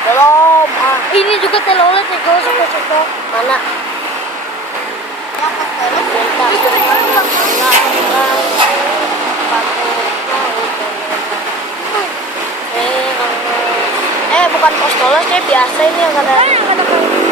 Belum. Ini juga telolet nih guys, suka mana? Bukan postoles deh, biasa ini yang kata